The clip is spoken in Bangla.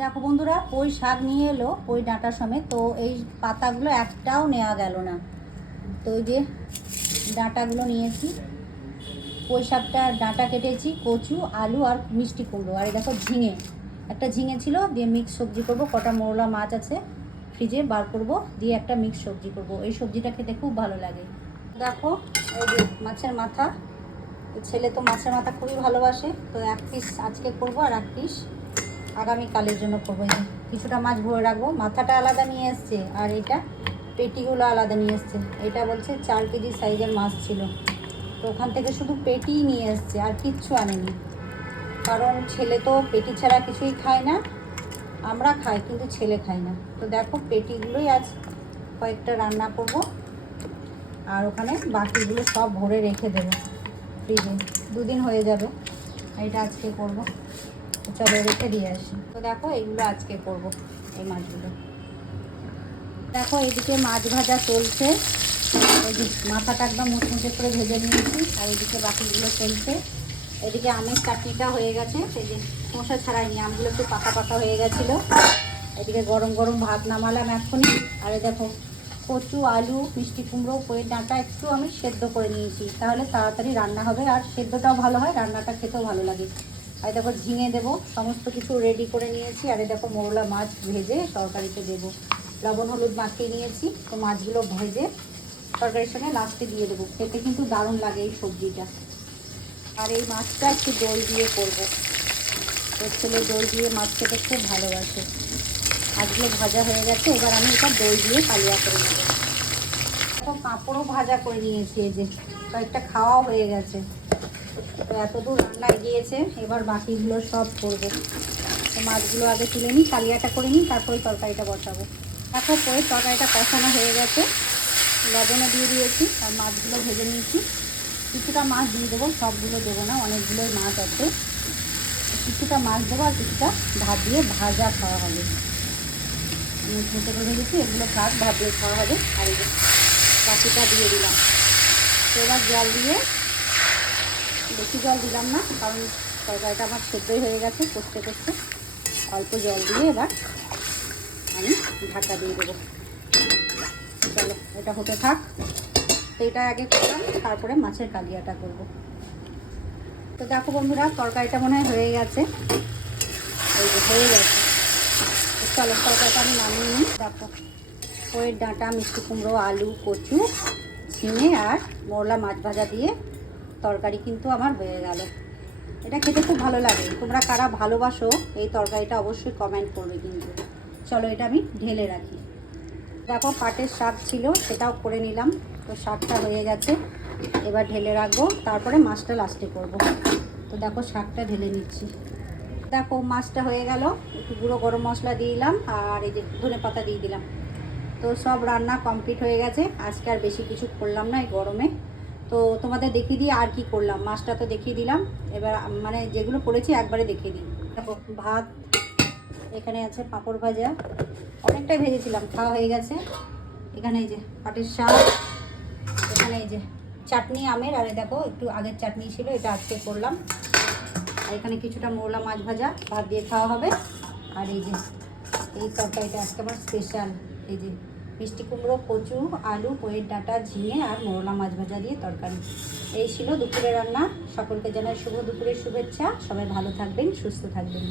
দেখো বন্ধুরা, পুঁই শাক নিয়ে এলো পুঁই ডাঁটা সমেত। তো এই পাতাগুলো একটাও নেওয়া গেল না। তো ওই যে ডাঁটাগুলো নিয়েছি, পুঁই শাকটা ডাঁটা কেটেছি, কচু, আলু আর মিষ্টি কুমড়ো, আর এই দেখো ঝিঙে, একটা ঝিঙে ছিল দিয়ে মিক্স সবজি করব। কটা মোরলা মাছ আছে ফ্রিজে, বার করব, দিয়ে একটা মিক্স সবজি করব। এই সবজিটা খেতে খুব ভালো লাগে। দেখো এই যে মাছের মাথা, ছেলে তো মাছের মাথা খুবই ভালোবাসে, তো এক পিস আজকে করব আর এক পিস আগামীকালের জন্য করবো। এই কিছুটা মাছ ভরে রাখবো। মাথাটা আলাদা নিয়ে এসছে আর এটা পেটিগুলো আলাদা নিয়ে এসছে। এটা বলছে 4 কেজি সাইজের মাছ ছিল, তো ওখান থেকে শুধু পেটিই নিয়ে এসছে, আর কিচ্ছু আনেনি। কারণ ছেলে তো পেটি ছাড়া কিছুই খায় না, আমরা খাই কিন্তু ছেলে খায় না। তো দেখো পেটিগুলোই আজ কয়েকটা রান্না করব, আর ওখানে বাকিগুলো সব ভরে রেখে দেবো ফ্রিজে, 2 দিন হয়ে যাবে। এটা আজকে করব, চলো রেখে দিয়ে আসি। তো দেখো এইগুলো আজকে করব, এই মাছগুলো। দেখো এদিকে মাছ ভাজা চলছে, এই যে মাথাটা একদম মুচমুচে করে ভেজে নিয়েছি, আর এদিকে বাকিগুলো চলছে। এদিকে আমের চাটনিটা হয়ে গেছে, এই যে খোসা ছাড়াইনি, আমগুলো একটু পাকা পাকা হয়ে গেছিলো। এদিকে গরম গরম ভাত নামালাম এখনই। আর দেখো কচু, আলু, মিষ্টি কুমড়ো, পুঁই ডাঁটা একটু আমি সেদ্ধ করে নিয়েছি, তাহলে তাড়াতাড়ি রান্না হবে, আর সেদ্ধটাও ভালো হয়, রান্নাটা খেতেও ভালো লাগে। আর দেখো ঝিঙে দেবো, সমস্ত কিছু রেডি করে নিয়েছি। আর দেখো মোরলা মাছ ভেজে তরকারিতে দেবো, লবণ হলুদ মাখিয়ে নিয়েছি। তো মাছগুলো ভেজে তরকারির সঙ্গে লাস্টে দিয়ে দেবো, খেতে কিন্তু দারুণ লাগে এই সবজিটা। আর এই মাছটা একটু দই দিয়ে করবো, তো ছেলে দই দিয়ে মাছ খেতে খুব ভালোবাসে। মাছগুলো ভাজা হয়ে গেছে, এবার আমি এটা দই দিয়ে কালিয়া করে নেবো। এখন পাঁপড়ও ভাজা করে নিয়েছি, এই যে কয়েকটা খাওয়াও হয়ে গেছে। তো এতদূর রান্না এগিয়েছে, এবার বাকিগুলো সব করবো। তো মাছগুলো আগে তুলে নিই, কালিয়াটা করে নিই, তারপরে তরকারিটা বসাবো। দেখো পরে তরকারিটা কষানো হয়ে গেছে, লবণও দিয়ে দিয়েছি, আর মাছগুলো ভেজে নিয়েছি। কিছুটা মাছ দিয়ে দেবো, সবগুলো দেবো না, অনেকগুলোই মাছ আছে। কিছুটা মাছ দেবো আর কিছুটা ভাত দিয়ে ভাজা খাওয়া হবে। আমি ছোটো করে ভেজেছি, এগুলো ভাত দিয়ে খাওয়া হবে। আর এই যে বাকিটা দিয়ে দিলাম। তো এবার জল দিয়ে, বেশি জল দিলাম না, কারণ তরকারিটা আমার সেদ্ধই হয়ে গেছে কষতে কষতে। অল্প জল দিয়ে এবার আমি ঢাকা দিয়ে দেবো। চলো এটা হতে থাক। তো এটা আগে করলাম, তারপরে মাছের কালিয়াটা করব। তো দেখো বন্ধুরা, তরকারিটা মনে হয় হয়ে গেছে, এই যে হয়ে গেছে। চলো তরকারিটা আমি নামিয়ে নিই। দেখো পুঁই ডাঁটা, মিষ্টি কুমড়ো, আলু, কচু, ঝিঙে আর মোরলা মাছ ভাজা দিয়ে তরকারি কিন্তু আমার হয়ে গেল। এটা খেতে খুব ভালো লাগে। তোমরা কারা ভালোবাসো এই তরকারিটা অবশ্যই কমেন্ট করবে কিন্তু। চলো এটা আমি ঢেলে রাখি। দেখো পাটের শাক ছিল, সেটাও করে নিলাম। তো শাকটা হয়ে গেছে, এবার ঢেলে রাখবো, তারপরে মাছটা লাস্টে করব। তো দেখো শাকটা ঢেলে নিচ্ছি। দেখো মাছটা হয়ে গেল, একটু গুঁড়ো গরম মশলা দিয়ে দিলাম, আর এই যে ধনেপাতা দিয়ে দিলাম। তো সব রান্না কমপ্লিট হয়ে গেছে। আজকে আর বেশি কিছু করলাম না এই গরমে। তো তোমাদের দেখিয়ে দিই আর কি করলাম। মাছটা তো দেখিয়ে দিলাম, এবার মানে যেগুলো করেছি একবারে দেখিয়ে দিই। দেখো ভাত, এখানে আছে পাঁপড় ভাজা, অনেকটাই ভেজেছিলাম, খাওয়া হয়ে গেছে। এখানে এই যে পাটের শাক, এখানে এই যে চাটনি আমের, আর দেখো একটু আগের চাটনি ছিল, এটা আজকে করলাম। আর এখানে কিছুটা মোরলা মাছ ভাজা, ভাত দিয়ে খাওয়া হবে। আর এই যে এই তরকারিটা আজকে আমার স্পেশাল, এই যে মিষ্টি কুমড়ো, কচু, আলু, পুঁই ডাঁটা, ঝিঙে আর মোরলা মাছ ভাজা দিয়ে তরকারি। এই ছিল দুপুরের রান্না। সকলকে জানাই শুভ দুপুরের শুভেচ্ছা। সবাই ভালো থাকবেন, সুস্থ থাকবেন।